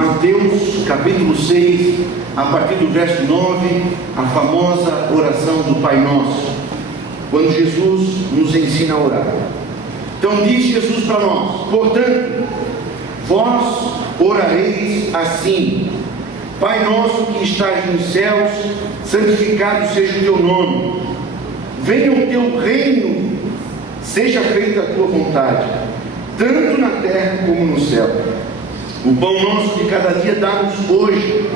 Mateus capítulo 6, a partir do verso 9, a famosa oração do Pai Nosso, quando Jesus nos ensina a orar. Então diz Jesus para nós: portanto, vós orareis assim: Pai nosso que estás nos céus, santificado seja o teu nome, venha o teu reino, seja feita a tua vontade, tanto na terra como no céu. O pão nosso de cada dia dá-nos hoje,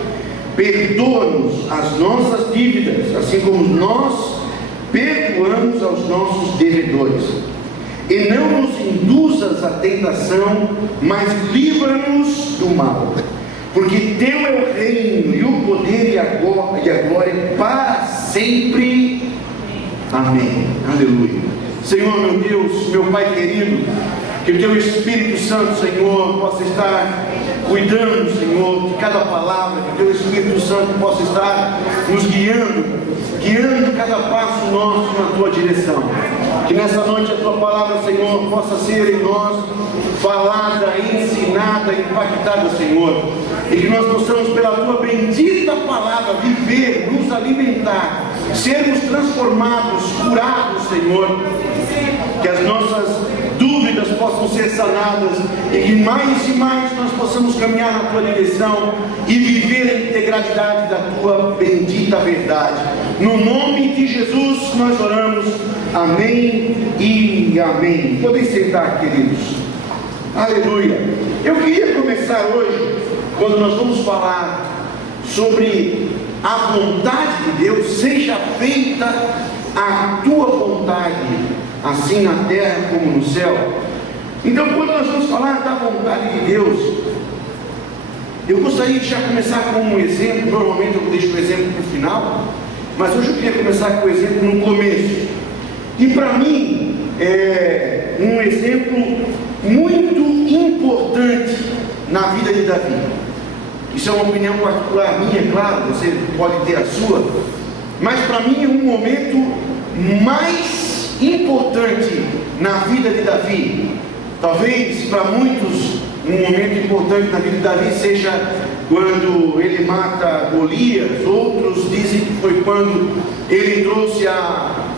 perdoa-nos as nossas dívidas, assim como nós perdoamos aos nossos devedores, e não nos induzas à tentação, mas livra-nos do mal, porque teu é o reino, e o poder e a glória para sempre. Amém. Aleluia. Senhor meu Deus, meu Pai querido, que o teu Espírito Santo, Senhor, possa estar cuidando, Senhor, de cada palavra, que o teu Espírito Santo possa estar nos guiando cada passo nosso na tua direção. Que nessa noite a tua palavra, Senhor, possa ser em nós falada, ensinada, impactada, Senhor, e que nós possamos pela tua bendita palavra viver, nos alimentar, sermos transformados, curados, Senhor, que as nossas dúvidas possam ser sanadas e que mais e mais nós possamos caminhar na tua direção e viver a integralidade da tua bendita verdade. No nome de Jesus nós oramos. Amém e amém. Podem sentar, queridos. Aleluia. Eu queria começar hoje, quando nós vamos falar sobre a vontade de Deus, seja feita a tua vontade, assim na terra como no céu. Então, quando nós vamos falar da vontade de Deus, eu gostaria de já começar com um exemplo. Normalmente eu deixo o exemplo para o final, mas hoje eu queria começar com o exemplo no começo. E para mim é um exemplo muito importante na vida de Davi. Isso é uma opinião particular minha, é claro, você pode ter a sua, mas para mim é um momento mais importante na vida de Davi. Talvez para muitos um momento importante na vida de Davi seja quando ele mata Golias. Outros dizem que foi quando ele trouxe a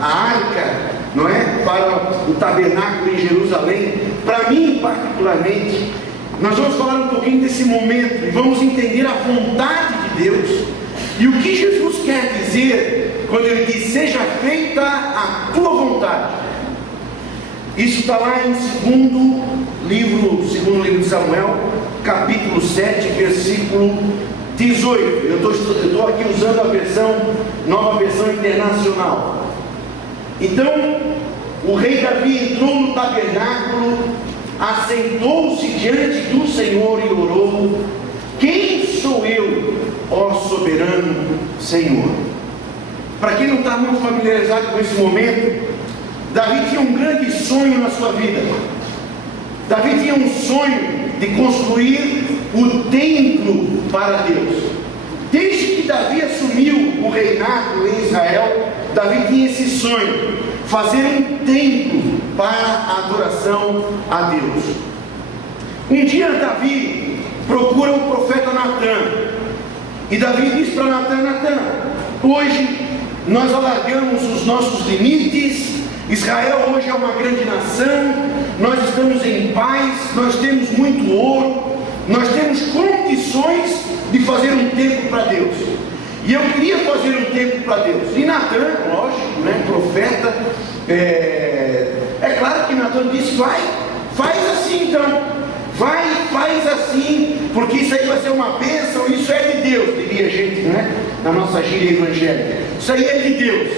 arca, não é, para o tabernáculo em Jerusalém. Para mim particularmente, nós vamos falar um pouquinho desse momento e vamos entender a vontade de Deus e o que Jesus quer dizer quando ele diz: seja feita a tua vontade. Isso está lá em segundo livro de Samuel, capítulo 7, versículo 18. Eu estou aqui usando a nova versão internacional. Então, o rei Davi entrou no tabernáculo, assentou-se diante do Senhor e orou: quem sou eu, ó soberano Senhor? Para quem não está muito familiarizado com esse momento, Davi tinha um grande sonho na sua vida. Davi tinha um sonho de construir o templo para Deus. Desde que Davi assumiu o reinado em Israel, Davi tinha esse sonho: fazer um templo para a adoração a Deus. Um dia Davi procura o profeta Natã, e Davi diz para Natã: Natã, hoje nós alargamos os nossos limites, Israel hoje é uma grande nação, nós estamos em paz, nós temos muito ouro, nós temos condições de fazer um templo para Deus. E eu queria fazer um templo para Deus. E Natã, lógico, né, profeta, é claro que Natã disse: vai, faz assim então, faz assim, porque isso aí vai ser uma bênção, isso é de Deus, diria a gente, né, na nossa gíria evangélica, isso aí é de Deus.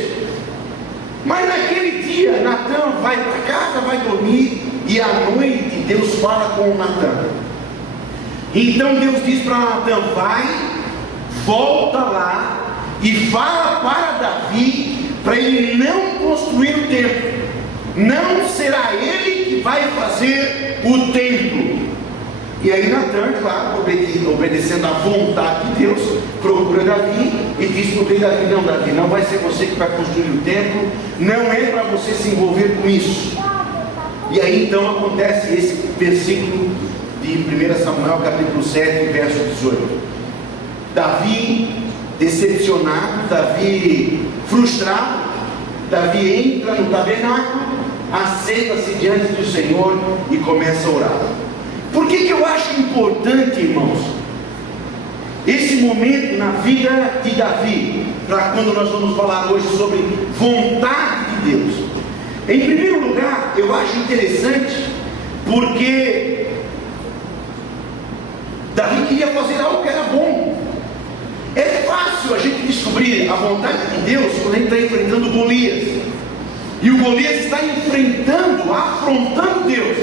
Mas naquele dia, Natã vai para casa, vai dormir, e à noite Deus fala com Natã. Então Deus diz para Natã: vai, volta lá e fala para Davi para ele não construir o templo. Não será ele que vai fazer o templo. E aí Natã, claro, obedecendo à vontade de Deus, procura Davi e diz para o rei Davi: não, Davi, não vai ser você que vai construir o templo, não é para você se envolver com isso. E aí então acontece esse versículo de 1 Samuel capítulo 7, verso 18. Davi decepcionado, Davi frustrado, Davi entra no tabernáculo, assenta-se diante do Senhor e começa a orar. Por que eu acho importante, irmãos, esse momento na vida de Davi, para quando nós vamos falar hoje sobre vontade de Deus? Em primeiro lugar, eu acho interessante, porque Davi queria fazer algo que era bom. É fácil a gente descobrir a vontade de Deus quando a gente está enfrentando Golias, e o Golias está enfrentando, afrontando Deus,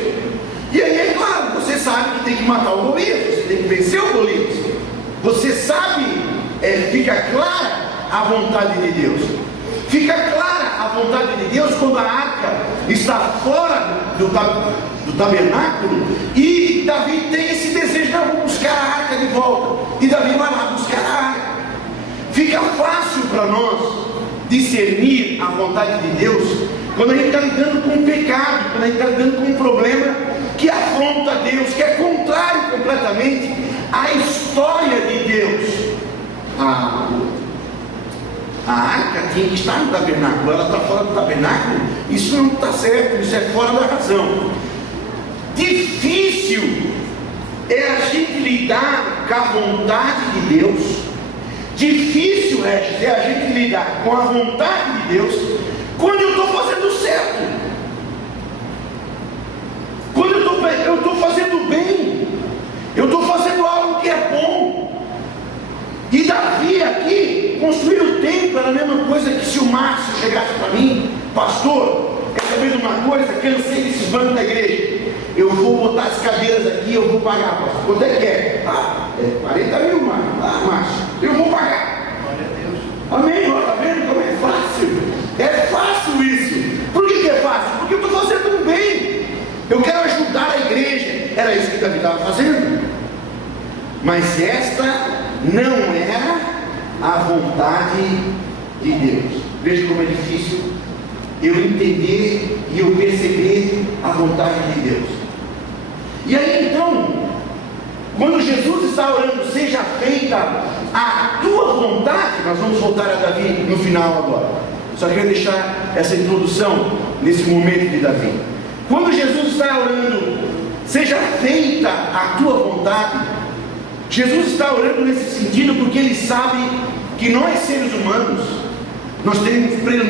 e aí é claro, você sabe que tem que matar o Golias, você tem que vencer o Golias, você sabe, fica clara a vontade de Deus. Fica clara a vontade de Deus quando a arca está fora do tabernáculo, e Davi tem esse desejo: não, vou buscar a arca de volta, e Davi vai lá buscar a arca. Fica fácil para nós discernir a vontade de Deus quando a gente está lidando com um pecado, quando a gente está lidando com um problema que afronta Deus, que é contrário completamente à história de Deus. A arca tinha que estar no tabernáculo, ela está fora do tabernáculo, isso não está certo, isso é fora da razão. Difícil é a gente lidar com a vontade de Deus, difícil é a gente lidar com a vontade de Deus quando eu estou fazendo certo, quando eu estou fazendo bem, eu estou fazendo algo que é bom. E Davi aqui, construir o templo era a mesma coisa que se o Márcio chegasse para mim: pastor, quer saber de uma coisa? Cansei desses bancos da igreja, eu vou botar as cadeiras aqui, eu vou pagar, pastor. Quanto é que é? 40 mil, Márcio, eu vou pagar. Glória a Deus. Amém, ó, tá vendo como é fácil? É fácil isso. Por que é fácil? Porque eu estou fazendo um bem, eu quero ajudar a igreja. Era isso que Davi estava fazendo. Mas esta não era a vontade de Deus. Veja como é difícil eu entender e eu perceber a vontade de Deus. E aí então, quando Jesus está orando: seja feita a tua vontade, nós vamos voltar a Davi no final agora. Só quero deixar essa introdução nesse momento de Davi. Quando Jesus está orando: seja feita a tua vontade, Jesus está orando nesse sentido porque Ele sabe que nós, seres humanos, nós temos pelo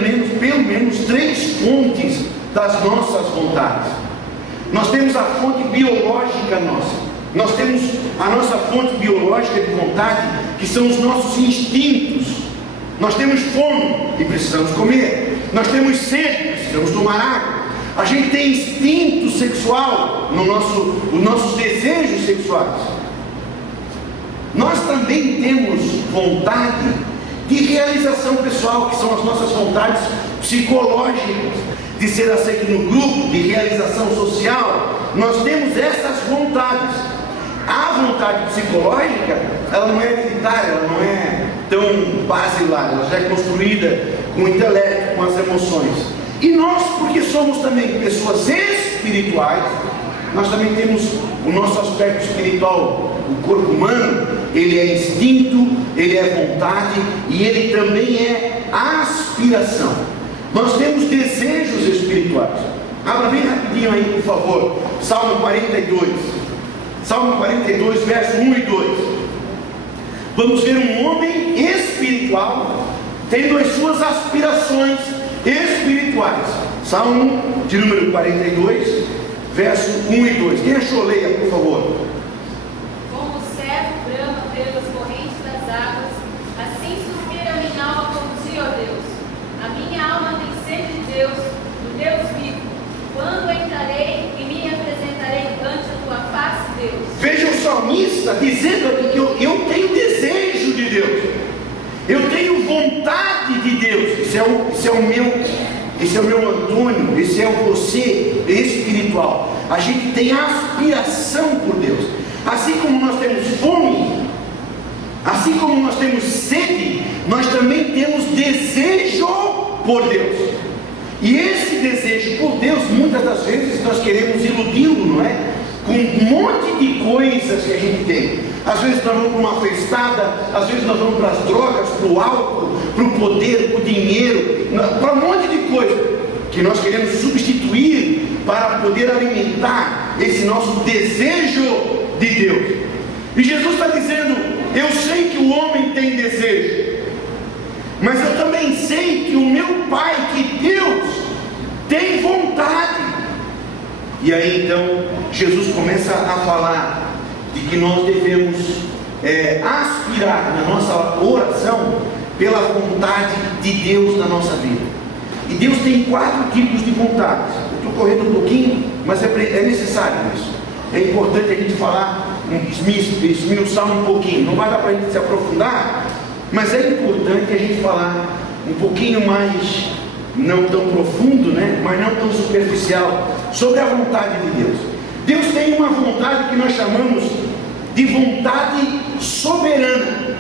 menos 3 fontes das nossas vontades. Nós temos a fonte biológica nossa, nós temos a nossa fonte biológica de vontade, que são os nossos instintos. Nós temos fome e precisamos comer, nós temos sede, precisamos tomar água. A gente tem instinto sexual, os nossos desejos sexuais. Nós também temos vontade de realização pessoal, que são as nossas vontades psicológicas, de ser aceito no grupo, de realização social. Nós temos essas vontades. A vontade psicológica, ela não é hereditária, ela não é tão basilar, ela já é construída com o intelecto, com as emoções. E nós, porque somos também pessoas espirituais, nós também temos o nosso aspecto espiritual. O corpo humano, ele é instinto, ele é vontade e ele também é aspiração. Nós temos desejos espirituais. Abra bem rapidinho aí, por favor, Salmo 42. Salmo 42, verso 1 e 2. Vamos ver um homem espiritual tendo as suas aspirações espirituais. Salmo de número 42, verso 1 e 2. Quem achou, leia, por favor. Como o servo brama pelas correntes das águas, assim suspira a minha alma por ti, ó Deus. A minha alma tem sede de Deus, do Deus vivo. Quando entrarei e me apresentarei ante a tua face, Deus. Veja o salmista dizendo aqui que eu tenho desejo de Deus, eu tenho vontade de Deus. Esse é o meu Antônio, esse é o você espiritual. A gente tem aspiração por Deus. Assim como nós temos fome, assim como nós temos sede, nós também temos desejo por Deus. E esse desejo por Deus, muitas das vezes nós queremos iludi-lo, não é? com um monte de coisas que a gente tem. Às vezes nós vamos para uma festada, às vezes nós vamos para as drogas, para o álcool, para o poder, para o dinheiro, para um monte de coisa que nós queremos substituir para poder alimentar esse nosso desejo de Deus. E Jesus está dizendo: eu sei que o homem tem desejo, mas eu também sei que o meu Pai, que Deus, tem vontade. E aí então Jesus começa a falar de que nós devemos aspirar na nossa oração pela vontade de Deus na nossa vida. E Deus tem 4 tipos de vontades. Eu estou correndo um pouquinho, mas é necessário isso. É importante a gente falar, esmiuçar um pouquinho. Não vai dar para a gente se aprofundar, mas é importante a gente falar um pouquinho mais, não tão profundo, né? Mas não tão superficial, sobre a vontade de Deus. Deus tem uma vontade que nós chamamos de vontade soberana.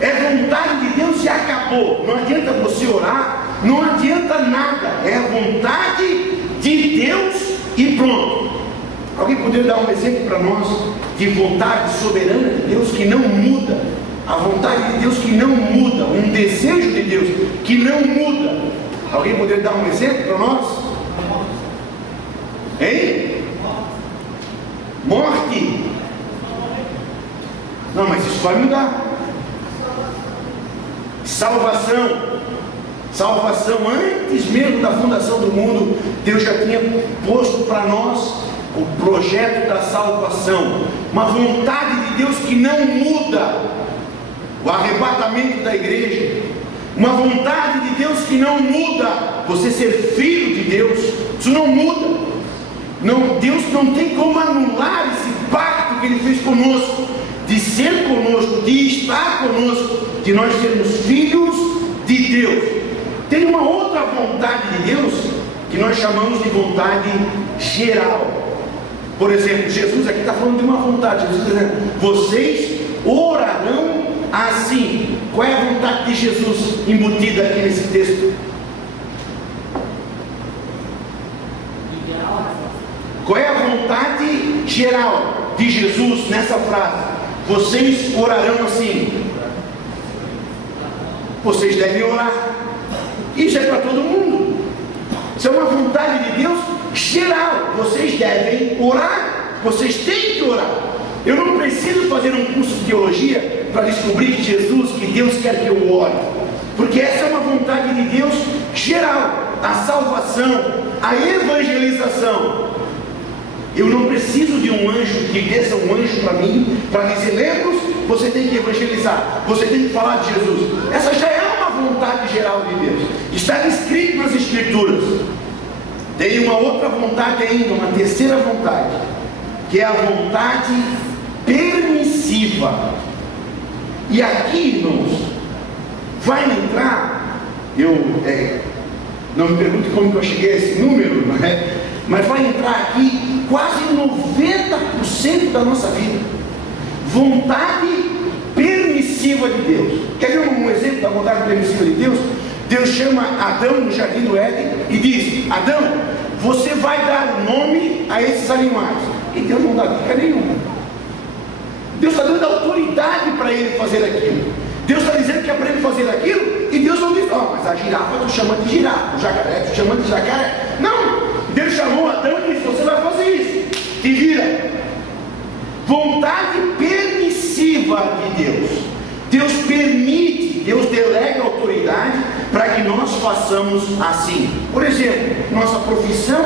É vontade de Deus e acabou. Não adianta você orar, não adianta nada. É a vontade de Deus e pronto. Alguém poderia dar um exemplo para nós de vontade soberana de Deus que não muda? A vontade de Deus que não muda, um desejo de Deus que não muda. Alguém poderia dar um exemplo para nós? Hein? Morte. Não, mas isso vai mudar. Salvação. Salvação, antes mesmo da fundação do mundo, Deus já tinha posto para nós o projeto da salvação. Uma vontade de Deus que não muda. O arrebatamento da igreja. Uma vontade de Deus que não muda. Você ser filho de Deus, isso não muda. Não, Deus não tem como anular esse pacto que Ele fez conosco, de ser conosco, de estar conosco, de nós sermos filhos de Deus. Tem uma outra vontade de Deus que nós chamamos de vontade geral. Por exemplo, Jesus aqui está falando de uma vontade. Jesus está dizendo: vocês orarão assim. Qual é a vontade de Jesus embutida aqui nesse texto? Qual é a vontade geral de Jesus nessa frase? Vocês orarão assim. Vocês devem orar. Isso é para todo mundo. Isso é uma vontade de Deus geral. Vocês devem orar. Vocês têm que orar. Eu não preciso fazer um curso de teologia para descobrir que Deus quer que eu ore. Porque essa é uma vontade de Deus geral. A salvação, a evangelização. Eu não preciso de um anjo que desça um anjo para mim, para dizer: lembra-os, você tem que evangelizar, você tem que falar de Jesus. Essa já é uma vontade geral de Deus. Está escrito nas Escrituras. Tem uma outra vontade ainda, uma terceira vontade, que é a vontade permissiva. E aqui, irmãos, vai entrar, não me pergunte como que eu cheguei a esse número, mas vai entrar aqui quase 90% da nossa vida. Vontade permissiva de Deus. Quer ver um exemplo da vontade permissiva de Deus? Deus chama Adão no jardim do Éden e diz: Adão, você vai dar nome a esses animais. E Deus não dá dica nenhuma. Deus está dando autoridade para ele fazer aquilo. Deus está dizendo que é para ele fazer aquilo, e Deus não diz: mas a girafa tu chama de girafa, o jacaré tu chama de jacaré. Não, Deus chamou Adão e disse: você vai fazer isso, te vira. Vontade permissiva de Deus. Deus permite, Deus delega autoridade para que nós façamos assim. Por exemplo, nossa profissão,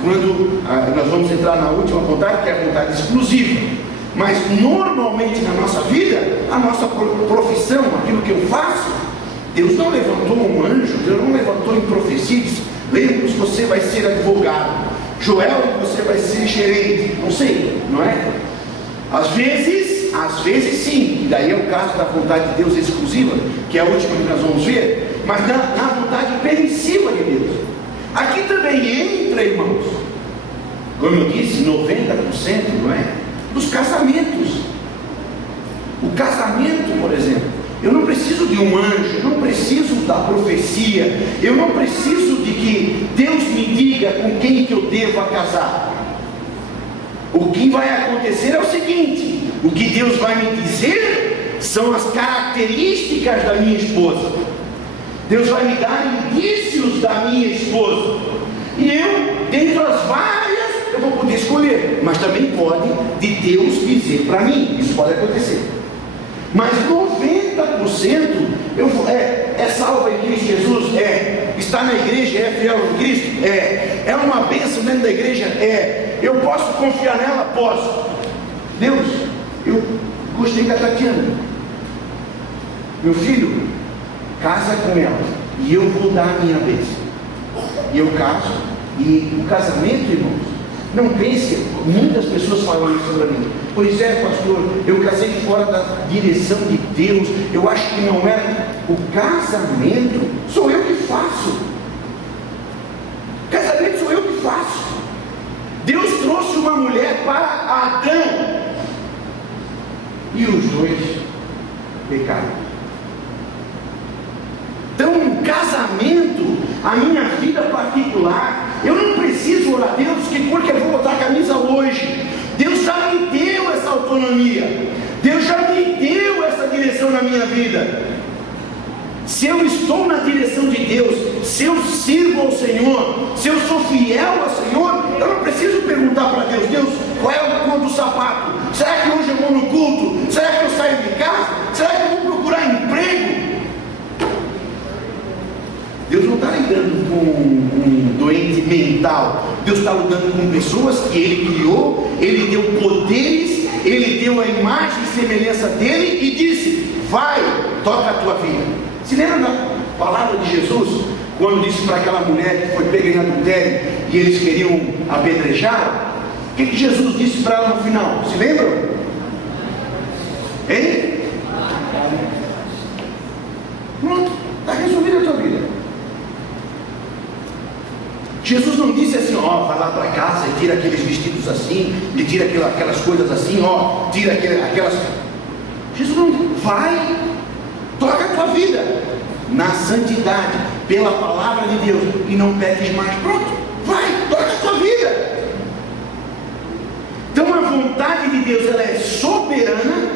quando nós vamos entrar na última vontade, que é a vontade exclusiva. Mas normalmente na nossa vida, a nossa profissão, aquilo que eu faço, Deus não levantou um anjo, Deus não levantou em profecia e disse: lembra-se, você vai ser advogado, Joel, você vai ser gerente. Não sei, não é? Às vezes sim, e daí é o caso da vontade de Deus exclusiva, que é a última que nós vamos ver, mas na vontade permissiva de Deus. Aqui também entra, irmãos, como eu disse, 90%, não é? Dos casamentos. O casamento, por exemplo, eu não preciso de um anjo, eu não preciso da profecia, eu não preciso de que Deus me diga com quem que eu devo casar. O que vai acontecer é o seguinte: o que Deus vai me dizer são as características da minha esposa. Deus vai me dar indícios da minha esposa. E eu, dentre as várias, eu vou poder escolher. Mas também pode de Deus dizer para mim. Isso pode acontecer. Mas 90% é salvo em Cristo Jesus? Está na igreja? É fiel em Cristo? É uma bênção dentro da igreja? Eu posso confiar nela? Posso. Deus, eu gostei da Tatiana. Meu filho, casa com ela e eu vou dar a minha bênção. E eu caso. E o casamento, irmãos, não pense, muitas pessoas falam isso para mim. Pois é, pastor, eu casei fora da direção de Deus. Eu acho que não era. O casamento sou eu que faço. Casamento sou eu que faço. Deus trouxe uma mulher para Adão e os dois pecaram. Então, um casamento, a minha vida particular, eu não preciso orar a Deus porque eu vou botar a camisa hoje. Deus já me deu essa autonomia. Deus já me deu essa direção na minha vida. Se eu estou na direção de Deus, se eu sirvo ao Senhor, se eu sou fiel ao Senhor, eu não preciso perguntar para Deus: Deus, qual é o cor do sapato? Será que hoje eu vou no culto? Será que eu saio de casa? Será que eu vou procurar emprego? Deus não está lidando com um doente mental. Deus está lidando com pessoas que Ele criou, Ele deu poderes, Ele deu a imagem e semelhança dEle e disse: vai, toca a tua vida. Se lembra da palavra de Jesus, quando disse para aquela mulher que foi pega em adultério e eles queriam apedrejar? O que Jesus disse para ela no final? Se lembram? Hein? Pronto, está resolvida a tua vida. Jesus não disse assim: vai lá para casa e tira aqueles vestidos assim, e tira aquelas coisas assim, tira aquelas. Jesus não disse: vai, toca a tua vida na santidade, pela palavra de Deus, e não peques mais. Pronto, vai, toca a tua vida. Então a vontade de Deus, ela é soberana,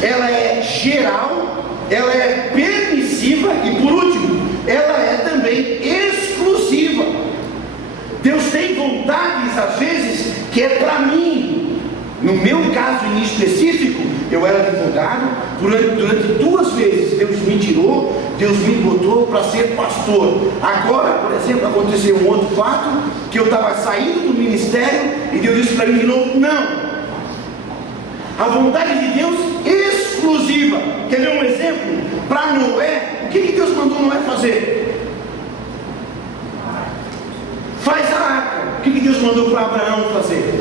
ela é geral, ela é permissiva e, por último, ela é também exclusiva. Deus tem vontades, às vezes, que é para mim. No meu caso em específico, eu era advogado, durante 2 vezes Deus me tirou, Deus me botou para ser pastor. Agora, por exemplo, aconteceu um outro fato, que eu estava saindo do ministério, e Deus disse para mim de novo: não. A vontade de Deus exclusiva. Quer ver um exemplo? Para Noé, o que Deus mandou Noé fazer? Faz a arca. O que Deus mandou para Abraão fazer?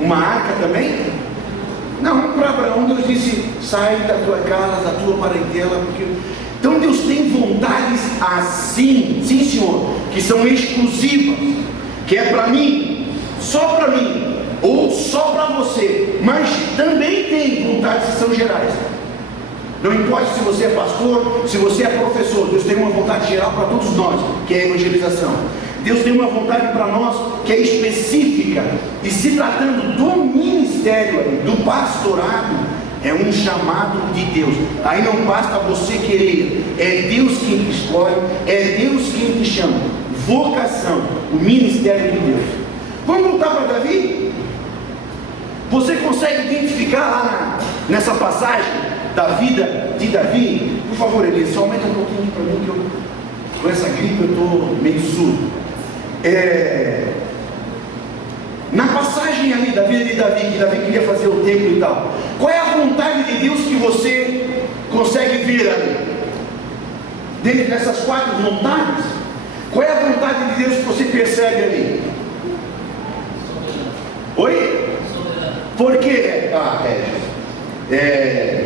Uma arca também? Não, para Abraão Deus disse: sai da tua casa, da tua parentela, porque... Então Deus tem vontades assim, sim senhor, que são exclusivas, que é para mim, só para mim, ou só para você, mas também tem vontades que são gerais. Não importa se você é pastor, se você é professor, Deus tem uma vontade geral para todos nós, que é a evangelização. Deus tem uma vontade para nós que é específica, e se tratando do ministério, do pastorado, é um chamado de Deus. Aí não basta você querer, é Deus quem te escolhe, é Deus quem te chama. Vocação, o ministério de Deus. Vamos voltar para Davi? Você consegue identificar lá nessa passagem da vida de Davi? Por favor, Elias, só aumenta um pouquinho para mim, que eu, com essa gripe eu estou meio surdo. Na passagem ali da vida de Davi, que Davi queria fazer o templo e tal, qual é a vontade de Deus que você consegue ver ali? Dentro dessas 4 vontades, qual é a vontade de Deus que você percebe ali? Oi? Por quê?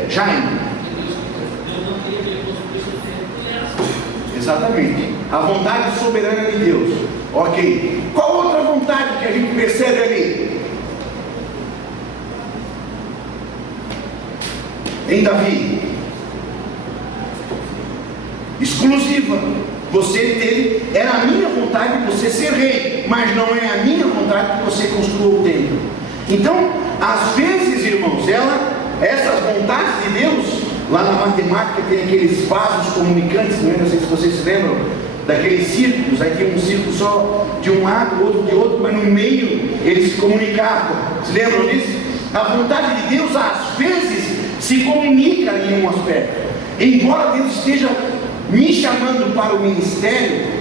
Jaime. Exatamente. A vontade soberana de Deus. Ok. Qual outra vontade que a gente percebe ali? Em Davi. Exclusiva. Você teve, era a minha vontade de você ser rei, mas não é a minha vontade que você construa o templo. Então, às vezes, irmãos, essas vontades de Deus, lá na matemática tem aqueles vasos comunicantes, não sei se vocês se lembram, daqueles círculos, aí tem um círculo só de um lado, outro de outro, mas no meio eles se comunicavam. Se lembram disso? A vontade de Deus, às vezes, se comunica em um aspecto. Embora Deus esteja me chamando para o ministério,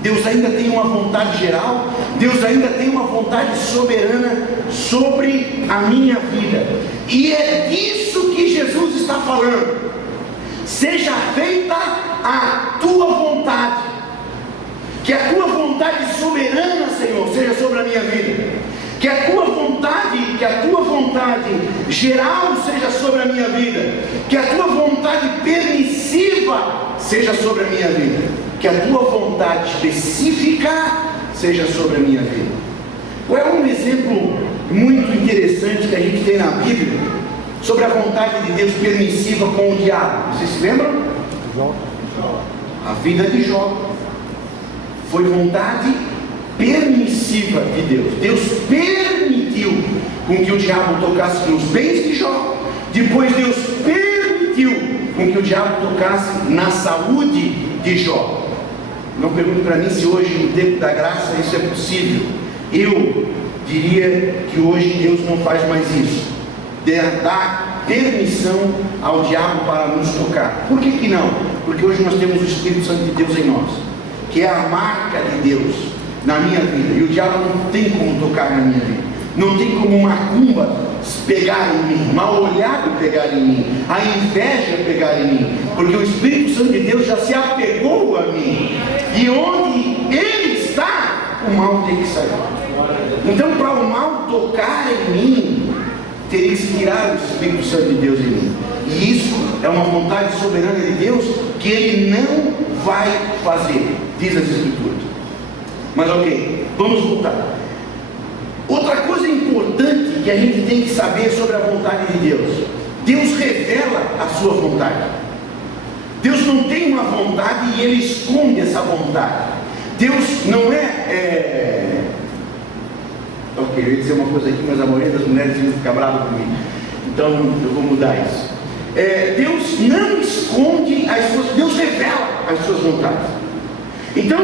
Deus ainda tem uma vontade geral, Deus ainda tem uma vontade soberana sobre a minha vida. E é disso que Jesus está falando. Seja feita a tua vontade. Que a tua vontade soberana, Senhor, seja sobre a minha vida. Que a tua vontade geral seja sobre a minha vida. Que a tua vontade permissiva seja sobre a minha vida. Que a tua vontade específica seja sobre a minha vida. Qual é um exemplo muito interessante que a gente tem na Bíblia sobre a vontade de Deus permissiva com o diabo? Vocês se lembram? A vida de Jó foi vontade permissiva de Deus. Deus permitiu com que o diabo tocasse nos bens de Jó. Depois Deus permitiu com que o diabo tocasse na saúde de Jó. Não pergunte para mim se hoje, no tempo da graça, isso é possível. Eu diria que hoje Deus não faz mais isso. Dá permissão ao diabo para nos tocar. Por que não? Porque hoje nós temos o Espírito Santo de Deus em nós, que é a marca de Deus na minha vida. E o diabo não tem como tocar na minha vida. Não tem como macumba pegar em mim, mal olhado pegar em mim, a inveja pegar em mim, porque o Espírito Santo de Deus já se apegou a mim, e onde Ele está, o mal tem que sair. Então, para o mal tocar em mim, teria que se tirar o Espírito Santo de Deus em mim, e isso é uma vontade soberana de Deus que Ele não vai fazer, diz as Escrituras. Mas ok, vamos voltar. Outra coisa importante que a gente tem que saber sobre a vontade de Deus: Deus revela a sua vontade. Deus não tem uma vontade e Ele esconde essa vontade. Deus não ok, eu ia dizer uma coisa aqui, mas a maioria das mulheres iam ficar brava comigo, então eu vou mudar isso. Deus não esconde Deus revela as suas vontades. Então,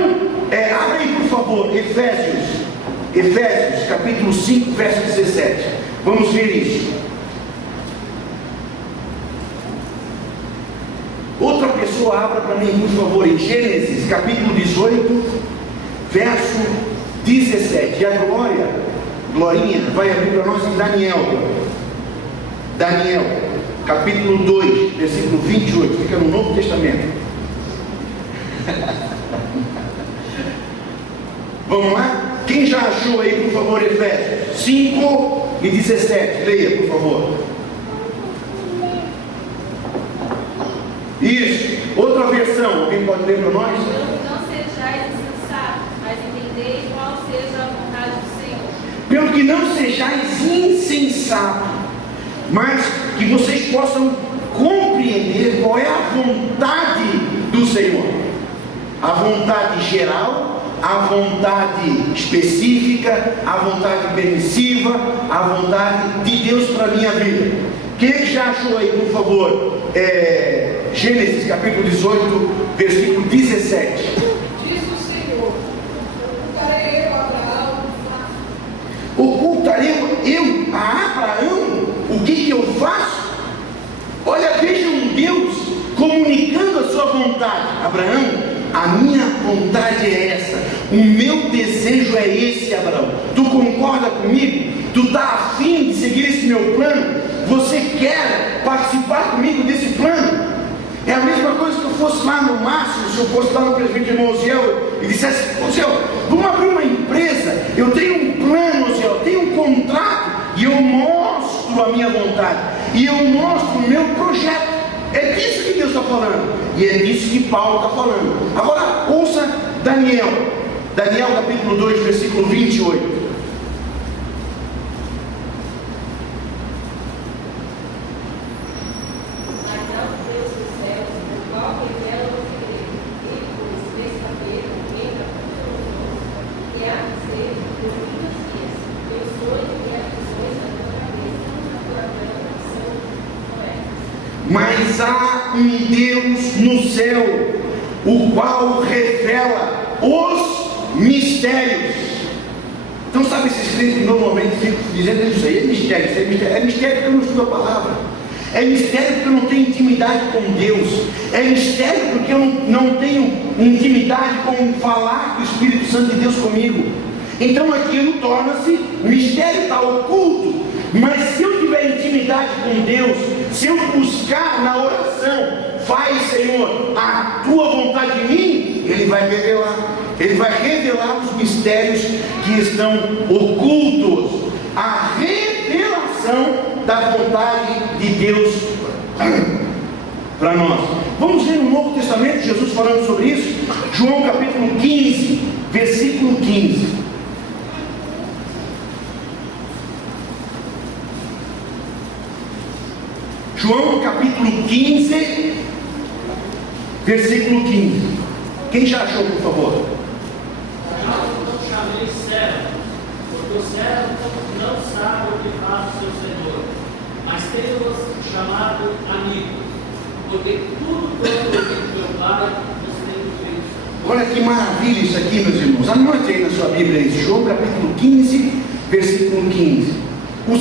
abre aí por favor, Efésios capítulo 5, verso 17. Vamos ver isso. Outra pessoa abra para mim, por favor, em Gênesis capítulo 18, verso 17. E a Glorinha, vai abrir para nós em Daniel, capítulo 2, versículo 28. Fica no Novo Testamento. Vamos lá? Quem já achou aí, por favor, Efésios 5 e 17? Leia, por favor. Isso. Outra versão, alguém pode ler para nós? Não sejais insensatos, mas entendeis qual seja a vontade do Senhor. Pelo que não sejais insensatos, mas que vocês possam compreender qual é a vontade do Senhor. A vontade geral, a vontade específica, a vontade permissiva, a vontade de Deus para a minha vida. Quem já achou aí, por favor, Gênesis capítulo 18, versículo 17. Diz o Senhor: ocultarei eu a Abraão. Ocultarei eu a Abraão? O que eu faço? Olha, veja um Deus comunicando a sua vontade. Abraão, a minha vontade é essa, o meu desejo é esse, Abraão. Tu concorda comigo? Tu está afim de seguir esse meu plano? Você quer participar comigo desse plano? É a mesma coisa que eu fosse lá no Márcio, se eu fosse lá no presbítero irmão Osiel e dissesse: Osiel, vamos abrir uma empresa, eu tenho um plano, Osiel, eu tenho um contrato, e eu mostro a minha vontade, e eu mostro o meu projeto. É disso que Deus está falando, e é disso que Paulo está falando. Agora ouça Daniel capítulo 2, versículo 28. mas há um Deus no céu, o qual revela os mistérios. Então, sabe, esses crentes que normalmente ficam dizendo isso aí, é mistério, isso é mistério. É mistério porque eu não estudo a palavra. É mistério porque eu não tenho intimidade com Deus. É mistério porque eu não tenho intimidade com falar do Espírito Santo de Deus comigo. Então aquilo torna-se mistério, está oculto. Mas se eu tiver intimidade com Deus, se eu buscar na oração, faz, Senhor, a tua vontade em mim, Ele vai revelar. Ele vai revelar os mistérios que estão ocultos. A revelação da vontade de Deus para nós. Vamos ver no Novo Testamento Jesus falando sobre isso. João capítulo 15, versículo 15. João capítulo 15, versículo 15. Quem já achou, por favor? Não chamei servo, porque o servo não sabe o que faz o seu Senhor, mas tenho-os chamado amigos, porque tudo quanto eu vi do meu Pai nos tenho feito. Olha que maravilha isso aqui, meus irmãos. Anote aí na sua Bíblia isso. João capítulo 15, versículo 15. O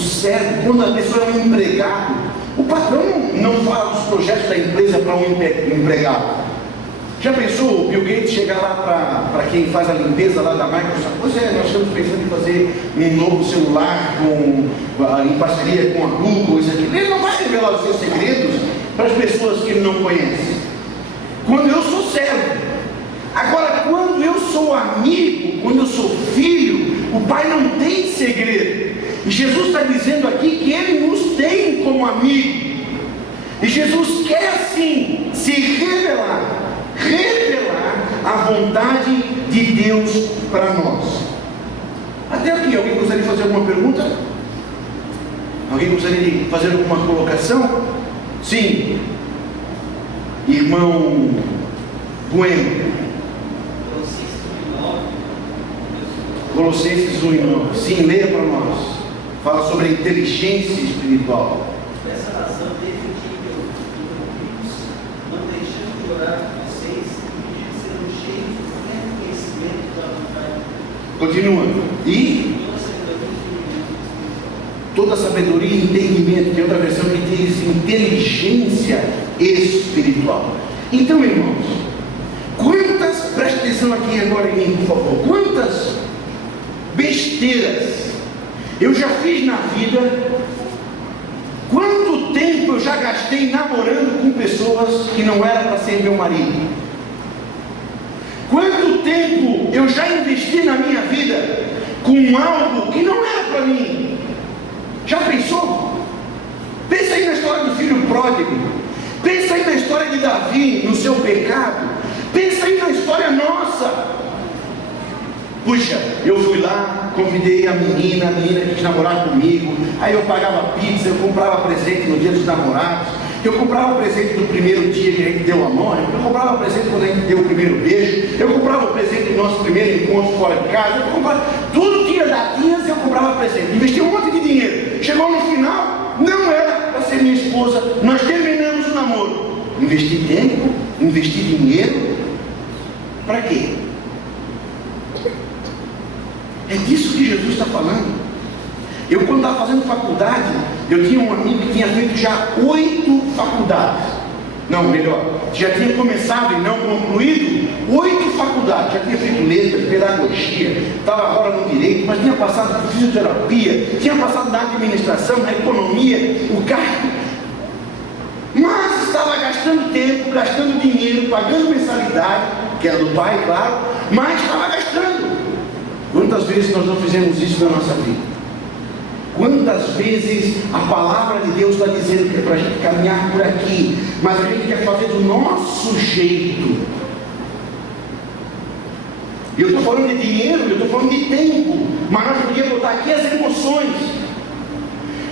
servo, quando a pessoa é um empregado, o patrão não fala dos projetos da empresa para um empregado. Já pensou o Bill Gates chegar lá para quem faz a limpeza lá da Microsoft? Pois é, nós estamos pensando em fazer um novo celular em parceria com a Google, isso aqui. Ele não vai revelar os seus segredos para as pessoas que ele não conhece. Quando eu sou servo. Agora, quando eu sou amigo, quando eu sou filho, o Pai não tem segredo. E Jesus está dizendo aqui que Ele nos tem como amigo. E Jesus quer sim se revelar a vontade de Deus para nós. Até aqui, alguém gostaria de fazer alguma pergunta? Alguém gostaria de fazer alguma colocação? Sim. Irmão Bueno. Colossenses 1:9. Sim, leia para nós. Fala sobre a inteligência espiritual. Dessa razão, defendi não deixando de orar por vocês e de serem cheios do pleno conhecimento da vontade. Continua. E toda sabedoria e entendimento. Tem outra versão que diz inteligência espiritual. Então, irmãos, preste atenção aqui agora em mim, por favor. Quantas besteiras eu já fiz na vida? Quanto tempo eu já gastei namorando com pessoas que não eram para ser meu marido? Quanto tempo eu já investi na minha vida com algo que não era para mim? Já pensou? Pensa aí na história do filho pródigo. Pensa aí na história de Davi, no seu pecado. Pensa aí na história nossa. Puxa, eu fui lá, convidei a menina quis namorar comigo. Aí eu pagava pizza, eu comprava presente no dia dos namorados. Eu comprava presente do primeiro dia que a gente deu a mão. Eu comprava presente quando a gente deu o primeiro beijo. Eu comprava presente do nosso primeiro encontro fora de casa. Eu comprava, tudo tinha datinhas, eu comprava presente. Investi um monte de dinheiro. Chegou no final, não era para ser minha esposa. Nós terminamos o namoro. Investi tempo, investi dinheiro. Para quê? É disso que Jesus está falando. Eu, quando estava fazendo faculdade, eu tinha um amigo que tinha feito já 8 faculdades. Não, melhor, já tinha começado e não concluído 8 faculdades. Já tinha feito letras, pedagogia, estava agora no direito, mas tinha passado por fisioterapia, tinha passado na administração, na economia, o cargo. Mas estava gastando tempo, gastando dinheiro, pagando mensalidade, que era do pai, claro, mas estava gastando. Quantas vezes nós não fizemos isso na nossa vida? Quantas vezes a palavra de Deus está dizendo que é para a gente caminhar por aqui, mas a gente quer fazer do nosso jeito. E eu estou falando de dinheiro, eu estou falando de tempo, mas nós podíamos botar aqui as emoções.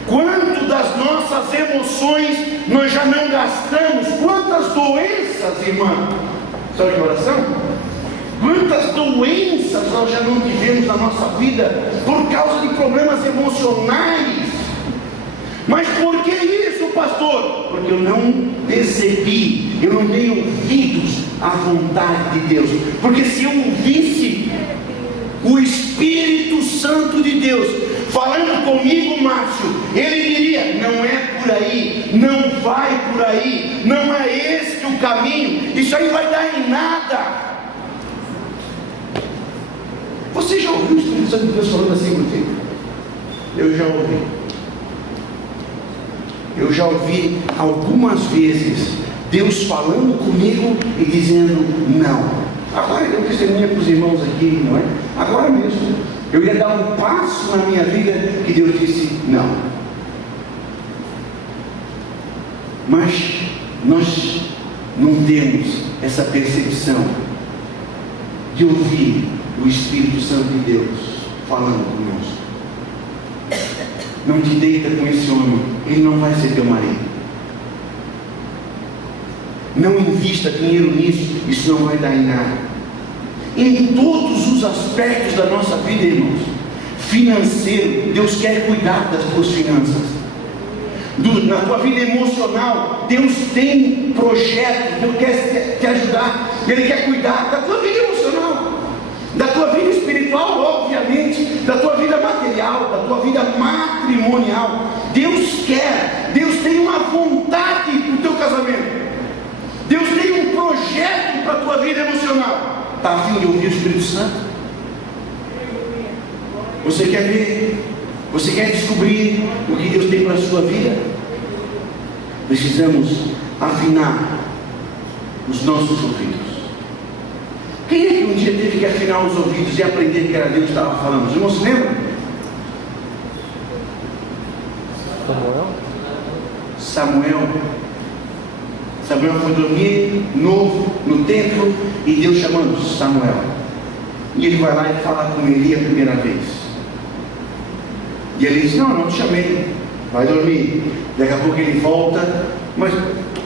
Quanto das nossas emoções nós já não gastamos? Quantas doenças, irmã? Sabe de oração? Quantas doenças nós já não tivemos na nossa vida por causa de problemas emocionais? Mas por que pastor? Porque eu não percebi, eu não dei ouvidos à vontade de Deus. Porque se eu ouvisse o Espírito Santo de Deus falando comigo, Márcio, ele diria: não é por aí, não vai por aí, não é este o caminho, isso aí vai dar em nada. Você já ouviu o Espírito Santo de Deus falando assim contigo? Eu já ouvi. Eu já ouvi algumas vezes Deus falando comigo e dizendo não. Agora eu testemunho para os irmãos aqui, não é? Agora mesmo, eu ia dar um passo na minha vida que Deus disse não. Mas nós não temos essa percepção de ouvir o Espírito Santo de Deus falando conosco. Não te deita com esse homem, ele não vai ser teu marido. Não invista dinheiro nisso, isso não vai dar em nada. Em todos os aspectos da nossa vida, irmãos, financeiro, Deus quer cuidar das tuas finanças. Na tua vida emocional, Deus tem projetos, Deus quer te ajudar, Ele quer cuidar da tua vida emocional, da tua vida espiritual, obviamente, da tua vida material, da tua vida matrimonial. Deus quer, Deus tem uma vontade para o teu casamento, Deus tem um projeto para a tua vida emocional. Está a fim de ouvir o Espírito Santo? Você quer ver? Você quer descobrir o que Deus tem para a sua vida? Precisamos afinar os nossos ouvidos. Quem é que um dia teve que afinar os ouvidos e aprender que era Deus que estava falando? Os irmãos se lembram? Samuel foi dormir novo no templo e Deus chamando Samuel. E ele vai lá e fala com Eli a primeira vez. E ele diz: não te chamei, vai dormir. Daqui a pouco ele volta, mas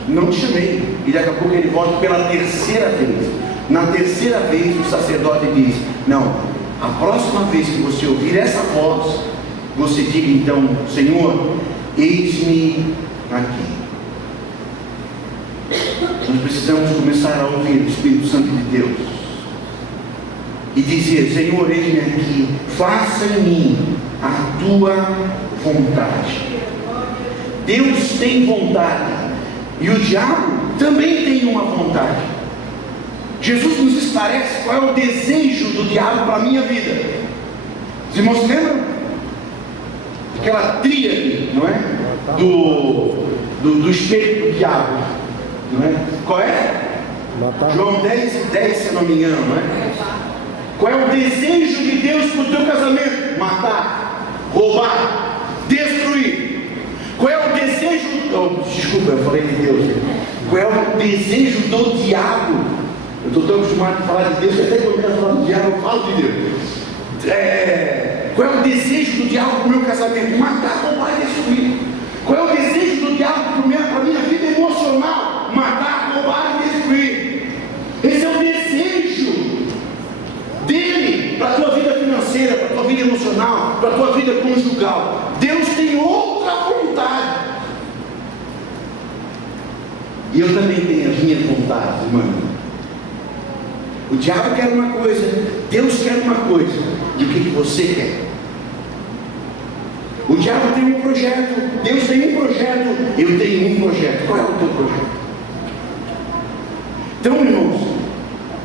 não te chamei. E daqui a pouco ele volta pela terceira vez. Na terceira vez o sacerdote diz: não, a próxima vez que você ouvir essa voz, você diga então: Senhor, eis-me aqui. Nós precisamos começar a ouvir o Espírito Santo de Deus e dizer: Senhor, eis-me aqui, faça em mim a tua vontade. Deus tem vontade e o diabo também tem uma vontade. Jesus nos esclarece qual é o desejo do diabo para a minha vida. Os irmãos se lembram? Aquela tríade, não é? Do espelho do diabo, não é? Qual é? João 10, se não me engano, não é? Qual é o desejo de Deus para o teu casamento? Matar, roubar, destruir. Qual é o desejo? Desculpa, eu falei de Deus. Qual é o desejo do diabo? Eu estou tão acostumado a falar de Deus que até quando eu quero falar do diabo eu falo de Deus. Qual é o desejo do diabo para o meu casamento? Matar, roubar e destruir. Qual é o desejo do diabo para a minha vida emocional? Matar, roubar e destruir. Esse é o desejo dele para a tua vida financeira, para a tua vida emocional, para a tua vida conjugal. Deus tem outra vontade. E eu também tenho as minhas vontades, irmão. O diabo quer uma coisa, Deus quer uma coisa. E o que você quer? O diabo tem um projeto, Deus tem um projeto, eu tenho um projeto. Qual é o teu projeto? Então, irmãos,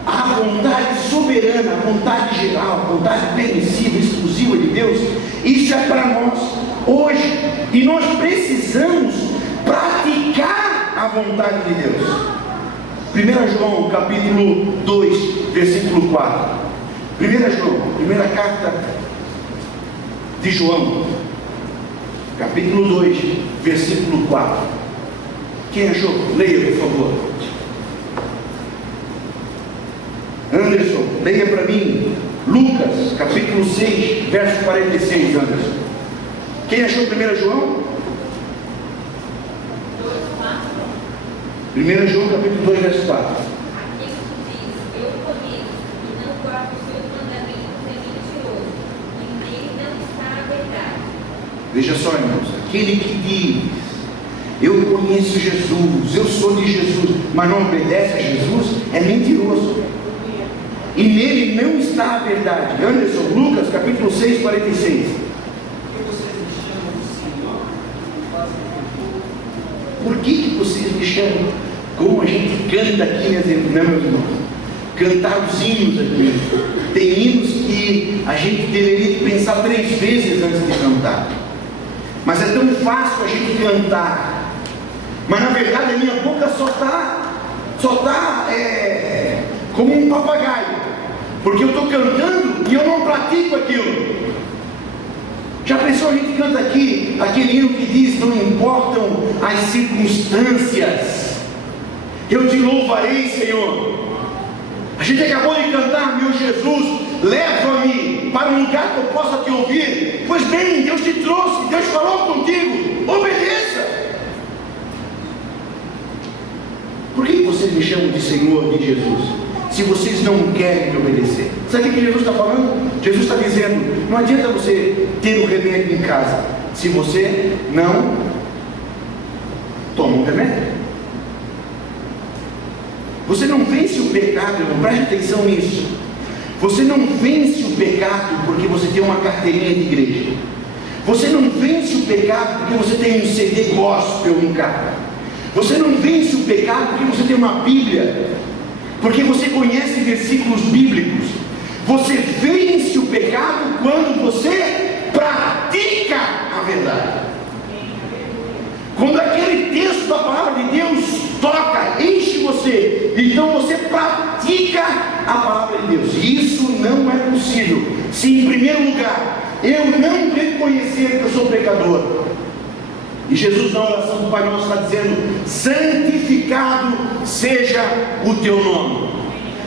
a vontade soberana, a vontade geral, a vontade permissiva, exclusiva de Deus, isso é para nós hoje. E nós precisamos praticar a vontade de Deus. 1 João capítulo 2, versículo 4. 1 João, primeira carta de João, capítulo 2, versículo 4. Quem achou? Leia, por favor. Anderson, leia para mim Lucas, capítulo 6, verso 46, Anderson. Quem achou 1 João? 1 João, capítulo 2, verso 4. Aquele que diz: eu conheço e não guardo os seus mandamentos é mentiroso, e nele não está a verdade. Veja só, irmãos, aquele que diz: eu conheço Jesus, eu sou de Jesus, mas não obedece a Jesus, é mentiroso. E nele não está a verdade. Anderson, Lucas capítulo 6, 46. Por que vocês me chamam? Como a gente canta aqui, né, meus irmãos? Cantar os hinos aqui. Tem hinos que a gente deveria pensar 3 vezes antes de cantar. Mas é tão fácil a gente cantar. Mas na verdade a minha boca só está como um papagaio. Porque eu estou cantando e eu não pratico aquilo. Já pensou, a gente canta aqui aquele hino que diz: não importam as circunstâncias, eu te louvarei, Senhor. A gente acabou de cantar: meu Jesus, leva-me para um lugar que eu possa te ouvir. Pois bem, Deus te trouxe, Deus falou contigo, obedeça. Por que vocês me chamam de Senhor, de Jesus, se vocês não querem me obedecer? Sabe o que Jesus está falando? Jesus está dizendo: não adianta você ter o remédio em casa se você não toma o remédio. Você não vence o pecado, irmão, preste atenção nisso. Você não vence o pecado porque você tem uma carteirinha de igreja. Você não vence o pecado porque você tem um CD gospel no carro. Você não vence o pecado porque você tem uma Bíblia, porque você conhece versículos bíblicos. Você vence o pecado quando você pratica a verdade. Quando aquele texto da palavra de Deus toca, enche você, então você pratica a palavra de Deus. E isso não é possível se, em primeiro lugar, eu não reconhecer que eu sou pecador. E Jesus, na oração do Pai Nosso, está dizendo: santificado seja o teu nome.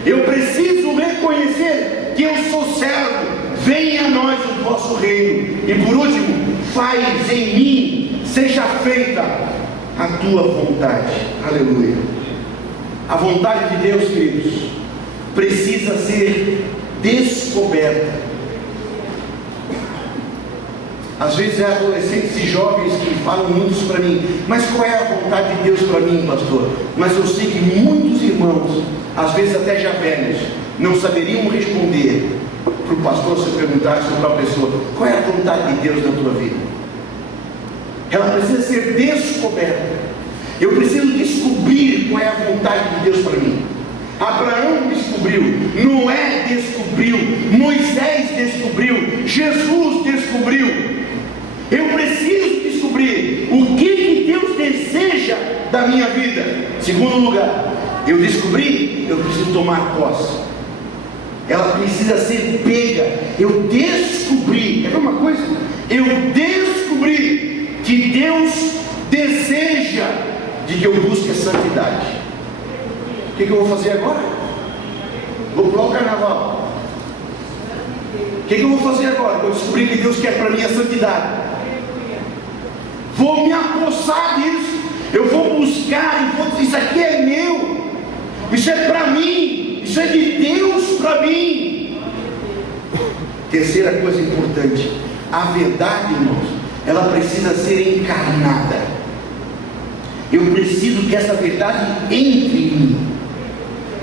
Eu preciso reconhecer que eu sou servo. Venha a nós o vosso reino. E por último, faz em mim, seja feita a tua vontade. Aleluia. A vontade de Deus, queridos, precisa ser descoberta. Às vezes é adolescentes e jovens que falam muito isso para mim: mas qual é a vontade de Deus para mim, pastor? Mas eu sei que muitos irmãos, às vezes até já velhos, não saberiam responder para o pastor se perguntasse para a pessoa: qual é a vontade de Deus na tua vida? Ela precisa ser descoberta. Eu preciso descobrir qual é a vontade de Deus para mim. Abraão descobriu, Noé descobriu, Moisés descobriu, Jesus descobriu. Eu preciso descobrir o que Deus deseja da minha vida. Segundo lugar, eu descobri, eu preciso tomar posse. Ela precisa ser pega. Eu descobri, é uma coisa, eu descobri que Deus deseja de que eu busque a santidade. O que eu vou fazer agora? Vou pular o carnaval. O que eu vou fazer agora? Eu descobri que Deus quer para mim a santidade. Vou me apossar disso. Eu vou buscar e vou dizer: isso aqui é meu. Isso é para mim. Isso é de Deus para mim. Terceira coisa importante: a verdade, irmãos, ela precisa ser encarnada. Eu preciso que essa verdade entre em mim.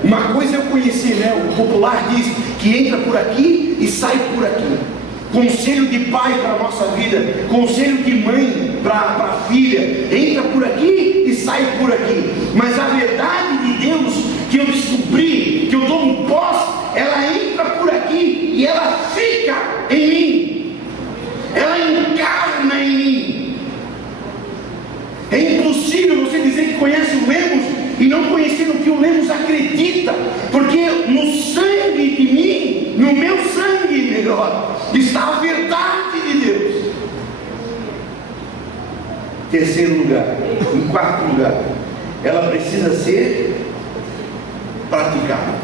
Uma coisa eu conheci, né? O popular diz que entra por aqui e sai por aqui. Conselho de pai para a nossa vida, conselho de mãe para a filha, entra por aqui e sai por aqui. Mas a verdade de Deus que eu descobri, que eu tomo posse, ela entra por aqui e ela fica em mim. Ela encarna em mim. É impossível você dizer que conhece o Lemos e não conhecer o que o Lemos acredita, porque no sangue de mim, no meu sangue melhor, está a verdade de Deus. Terceiro lugar, em quarto lugar, ela precisa ser praticada.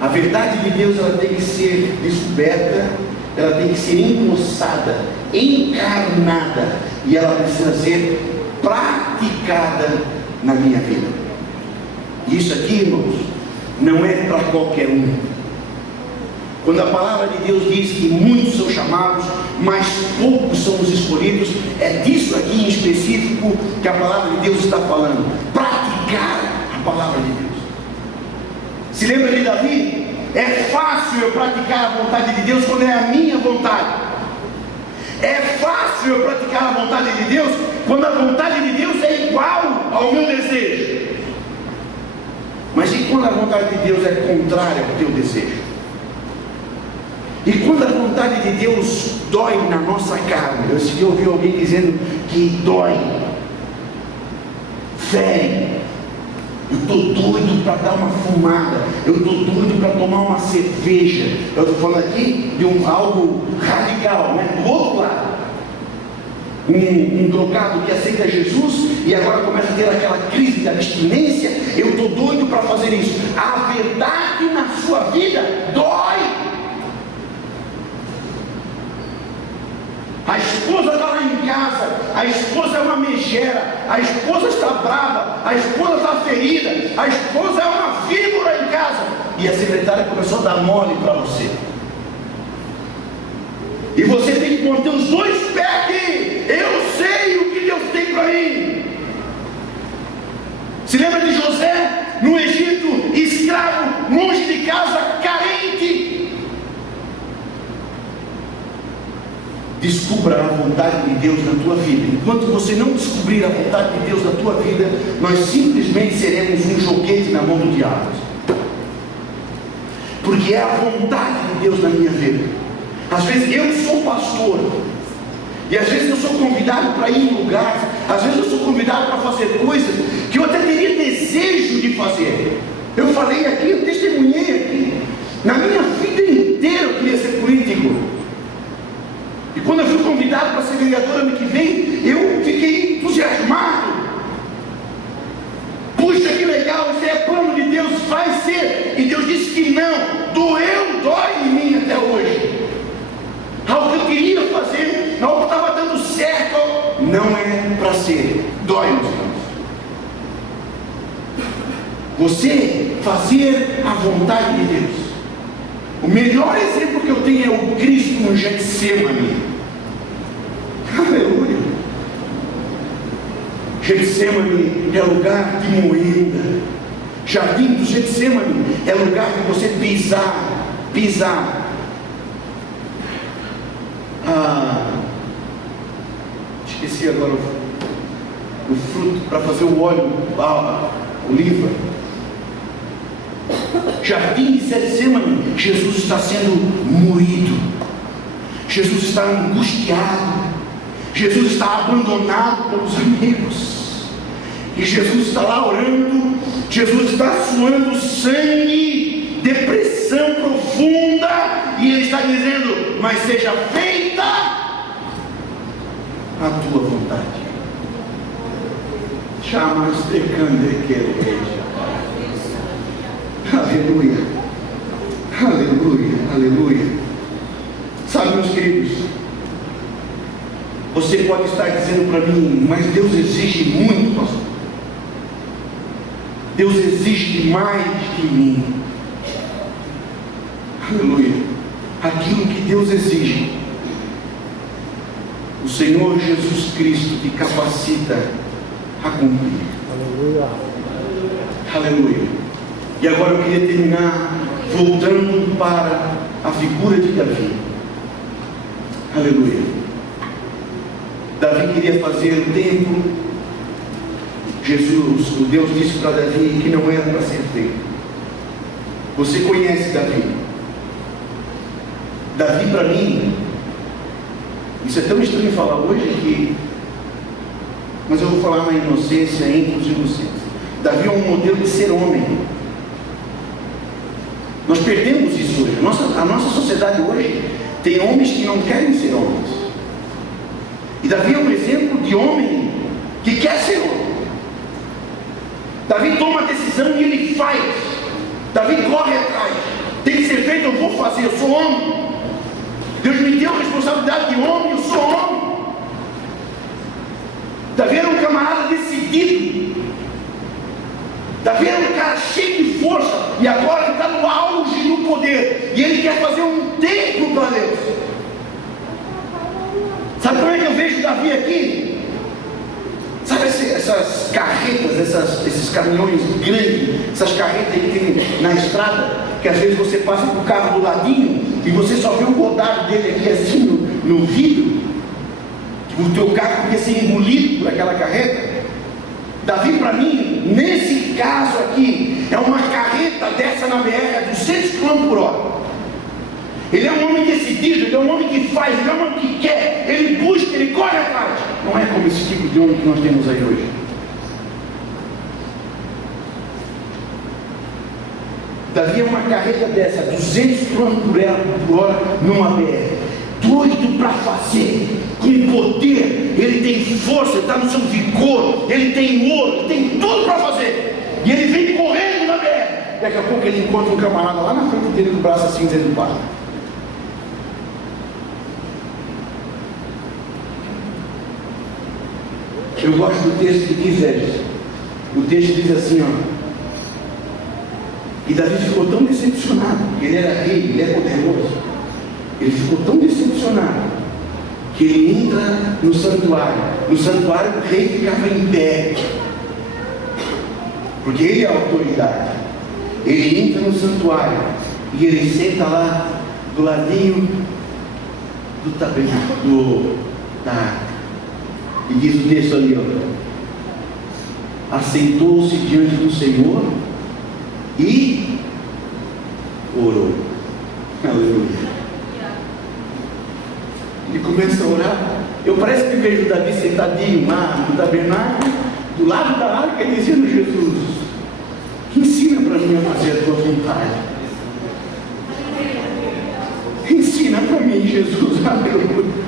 A verdade de Deus, ela tem que ser descoberta, ela tem que ser empossada, encarnada, e ela precisa ser praticada na minha vida. Isso aqui, irmãos, não é para qualquer um. Quando a palavra de Deus diz que muitos são chamados, mas poucos são os escolhidos, é disso aqui em específico que a palavra de Deus está falando. Praticar a palavra de Deus. Se lembra de Davi? É fácil eu praticar a vontade de Deus quando é a minha vontade. É fácil eu praticar a vontade de Deus quando a vontade de Deus é igual ao meu desejo. Mas e quando a vontade de Deus é contrária ao teu desejo? E quando a vontade de Deus dói na nossa carne? Eu ouvi alguém dizendo que dói, fere. Eu estou doido para dar uma fumada. Eu estou doido para tomar uma cerveja. Eu estou falando aqui de algo radical, né? Do outro lado. Um drogado que aceita Jesus e agora começa a ter aquela crise de abstinência. Eu estou doido para fazer isso. A verdade na sua vida dói. A esposa está lá em casa, a esposa é uma megera, a esposa está brava, a esposa está ferida, a esposa é uma víbora em casa, e a secretária começou a dar mole para você. E você tem que manter os dois pés aqui. Eu sei o que Deus tem para mim. Se lembra de José no Egito, escravo, longe de casa, carente? Descubra a vontade de Deus na tua vida. Enquanto você não descobrir a vontade de Deus na tua vida, nós simplesmente seremos um joguete na mão do diabo. Porque é a vontade de Deus na minha vida. Às vezes eu sou pastor, e às vezes eu sou convidado para ir em lugares, às vezes eu sou convidado para fazer coisas que eu até teria desejo de fazer. Eu falei aqui, eu testemunhei aqui. Na minha vida inteira eu queria ser político. E quando eu fui convidado para ser vereador ano que vem, eu fiquei entusiasmado. Puxa, que legal, isso é plano de Deus, vai ser. E Deus disse que não, dói em mim até hoje. Algo que eu queria fazer, algo que estava dando certo, não é para ser. Dói, meus irmãos. Você fazer a vontade de Deus. O melhor exemplo que eu tenho é o Cristo no Getsemane. Aleluia. Getsemane é lugar de moenda. Jardim do Getsemane é lugar de você pisar. Esqueci agora o fruto para fazer o óleo, a oliva. Jardim de Getsemane, Jesus está sendo moído, Jesus está angustiado, Jesus está abandonado pelos amigos, e Jesus está lá orando, Jesus está suando sangue, depressão profunda, e ele está dizendo: mas seja feita a tua vontade. Chamas de candequereja. Aleluia, aleluia, aleluia. Sabe, meus queridos, você pode estar dizendo para mim: mas Deus exige muito, pastor. Deus exige demais de mim. Aleluia. Aquilo que Deus exige, o Senhor Jesus Cristo te capacita a cumprir. Aleluia. Aleluia. E agora eu queria terminar voltando para a figura de Davi. Aleluia. Davi queria fazer o templo. Jesus, o Deus, disse para Davi que não era para ser feito. Você conhece Davi? Davi, para mim, isso é tão estranho falar hoje mas eu vou falar na inocência entre os inocentes. Davi é um modelo de ser homem. Nós perdemos isso hoje. A nossa sociedade hoje tem homens que não querem ser homens. E Davi é um exemplo de homem que quer ser homem. Davi toma a decisão e ele faz. Davi corre atrás. Tem que ser feito, eu vou fazer, eu sou homem. Deus me deu a responsabilidade de homem, eu sou homem. Davi era um camarada decidido. Davi era um cara cheio de força, e agora ele está no auge do poder, e ele quer fazer um templo para Deus. Sabe como é que eu vejo Davi aqui? Sabe essas carretas, esses caminhões grandes, essas carretas que tem na estrada, que às vezes você passa com o carro do ladinho e você só vê o rodado dele aqui assim no vidro, o teu carro podia ser engolido por aquela carreta. Davi, para mim, nesse caso aqui, é uma carreta dessa na BR a 200 km por hora. Ele é um homem decidido, ele é um homem que faz, ele é um homem que quer, ele busca, ele corre atrás. Não é como esse tipo de homem que nós temos aí hoje. Davi é uma carreta dessa, 200 km por hora numa BR, doido para fazer, com poder, ele tem força, ele está no seu vigor, ele tem ouro, ele tem tudo para fazer, e ele vem correndo na BR. Daqui a pouco ele encontra um camarada lá na frente dele com o braço assim, dentro do par. Eu gosto do texto que diz isso. O texto diz assim, ó. E Davi ficou tão decepcionado, ele era rei, ele é poderoso. Ele ficou tão decepcionado que ele entra no santuário. No santuário o rei ficava em pé, porque ele é a autoridade. Ele entra no santuário e ele senta lá do ladinho do tabernáculo da arca. E diz o texto ali, ó, assentou-se diante do Senhor e orou. Aleluia. Ele começa a orar. Eu parece que vejo Davi sentadinho lá no tabernáculo, do lado da arca, e dizendo: Jesus, ensina para mim a fazer a tua vontade. Ensina para mim, Jesus. Aleluia.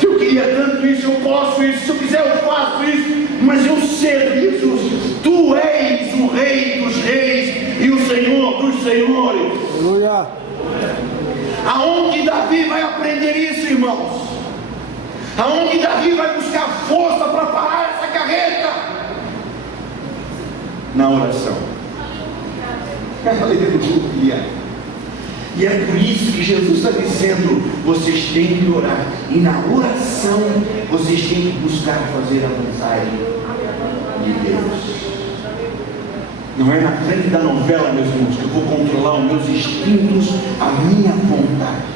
Se eu queria tanto isso, eu posso isso. Se eu quiser, eu faço isso. Mas eu sei, Jesus, tu és o Rei dos reis e o Senhor dos senhores. Aleluia. Aonde Davi vai aprender isso, irmãos? Aonde Davi vai buscar força para parar essa carreta? Na oração. Aleluia. E é por isso que Jesus está dizendo: vocês têm que orar, e na oração vocês têm que buscar fazer a vontade de Deus. Não é na frente da novela, meus irmãos, que eu vou controlar os meus instintos, a minha vontade.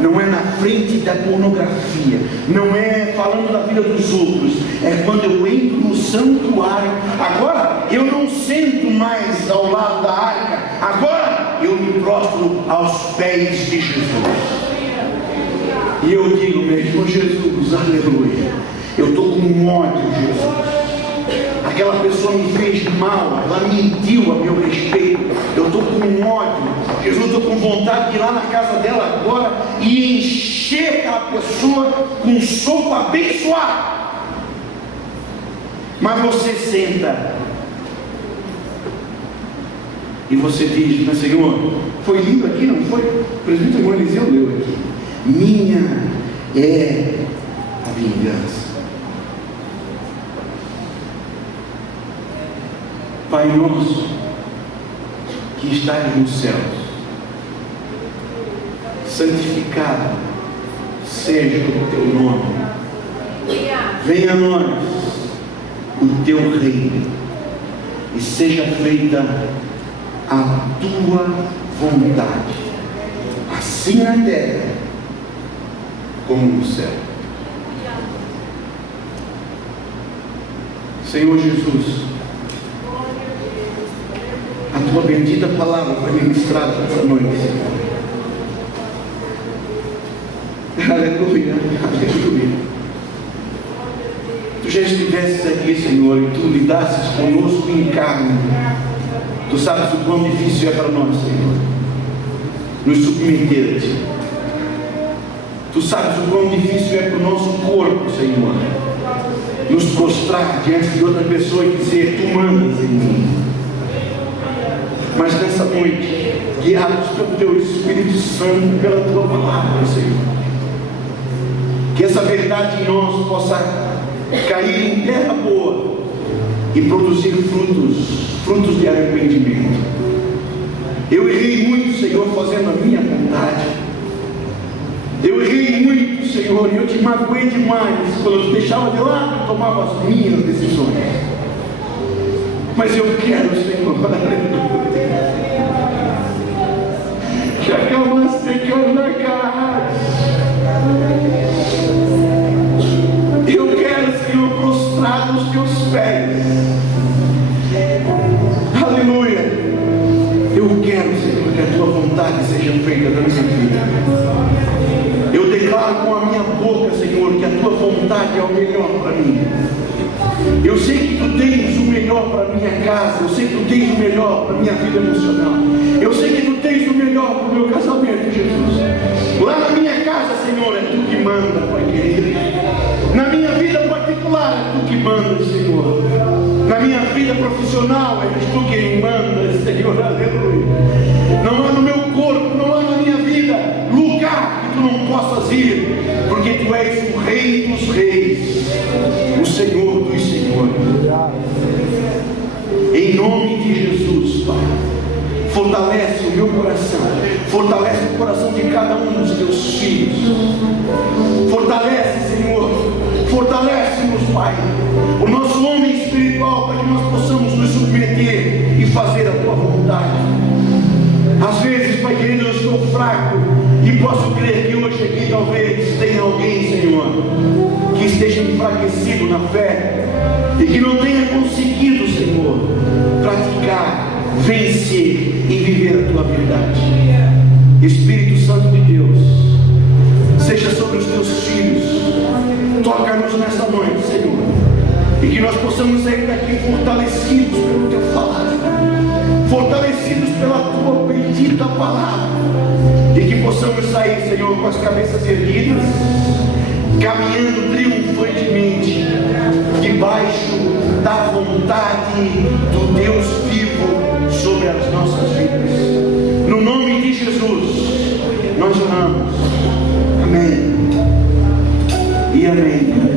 Não é na frente da pornografia, não é falando da vida dos outros, é quando eu entro no santuário. Agora eu não sento mais ao lado da arca, agora eu me prostro aos pés de Jesus. E eu digo mesmo: Jesus, aleluia, eu estou com ódio, Jesus. Aquela pessoa me fez mal, ela mentiu a meu respeito, eu estou com ódio, Jesus, estou com vontade de ir lá na casa dela agora e encher aquela pessoa com um soco abençoado. Mas você senta e você diz: mas Senhor, foi lido aqui, não foi? O presbítero Eliseu leu aqui: minha é a vingança. Pai nosso que estás nos céus, santificado seja o teu nome. Venha a nós o teu reino e seja feita a tua vontade, assim na terra como no céu. Senhor Jesus, a tua bendita palavra foi ministrada essa noite. Aleluia, aleluia. Tu já estivesses aqui, Senhor, e tu lidasses conosco em carne. Tu sabes o quão difícil é para nós, Senhor, nos submeter a ti. Tu sabes o quão difícil é para o nosso corpo, Senhor, nos prostrar diante de outra pessoa e dizer: tu mandas em mim. Mas nessa noite, guiados pelo teu Espírito Santo, pela tua palavra, Senhor, que essa verdade em nós possa cair em terra boa e produzir frutos de arrependimento. Eu errei muito, Senhor, fazendo a minha vontade. Eu errei muito, Senhor, e eu te magoei demais quando eu te deixava de lado e tomava as minhas decisões. Mas eu quero, Senhor, que acalmaste que eu na casa. Eu quero, Senhor, prostrado aos teus pés. Aleluia. Eu quero, Senhor, que a tua vontade seja feita na minha vida. Eu declaro com a minha boca, Senhor, que a tua vontade é o melhor para mim. Eu sei que tu tens o melhor para a minha casa. Eu sei que tu tens o melhor para a minha vida emocional. Eu sei que tu tens o melhor para o meu casamento, Jesus. Lá na minha casa, Senhor, é tu que manda, Pai querido. Na minha vida particular é tu que manda, Senhor. Na minha vida profissional é tu que manda, Senhor. Aleluia. Não há no meu corpo, não há na minha vida lugar que tu não possas ir, porque tu és o Rei dos Reis, o Senhor dos Senhores. Em nome de Jesus, Pai, fortalece o meu coração, fortalece o coração de cada um dos teus filhos. Fortalece, Senhor, fortalece-nos, Pai, o nosso homem espiritual, para que nós possamos nos submeter e fazer a tua vontade. Às vezes, Pai querido, eu estou fraco e posso crer que hoje aqui talvez tenha alguém, Senhor, que esteja enfraquecido na fé e que não tenha conseguido, Senhor, praticar, vencer e viver a tua verdade. Espírito Santo de Deus, seja sobre os teus filhos, toca-nos nessa noite, Senhor, e que nós possamos sair daqui fortalecidos pelo teu falar, fortalecidos pela tua bendita palavra, e que possamos sair, Senhor, com as cabeças erguidas, caminhando triunfantemente debaixo da vontade do Deus vivo sobre as nossas vidas. No nome de Jesus nós oramos. Amém e amém.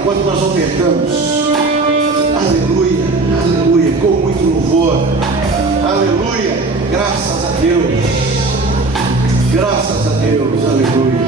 Enquanto nós ofertamos, aleluia, aleluia, com muito louvor, aleluia, graças a Deus, aleluia.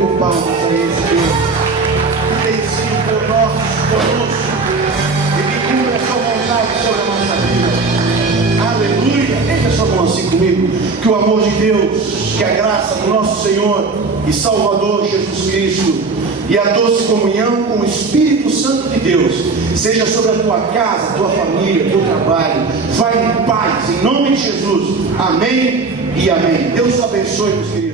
com palmas a esse Deus que tem sido por nós, conosco, e que cumpre a sua vontade sobre a nossa vida. Aleluia! Deixa a sua mão assim comigo. Que o amor de Deus, que a graça do nosso Senhor e Salvador Jesus Cristo e a doce comunhão com o Espírito Santo de Deus seja sobre a tua casa, tua família, teu trabalho. Vai em paz, em nome de Jesus. Amém e amém. Deus abençoe, meus queridos.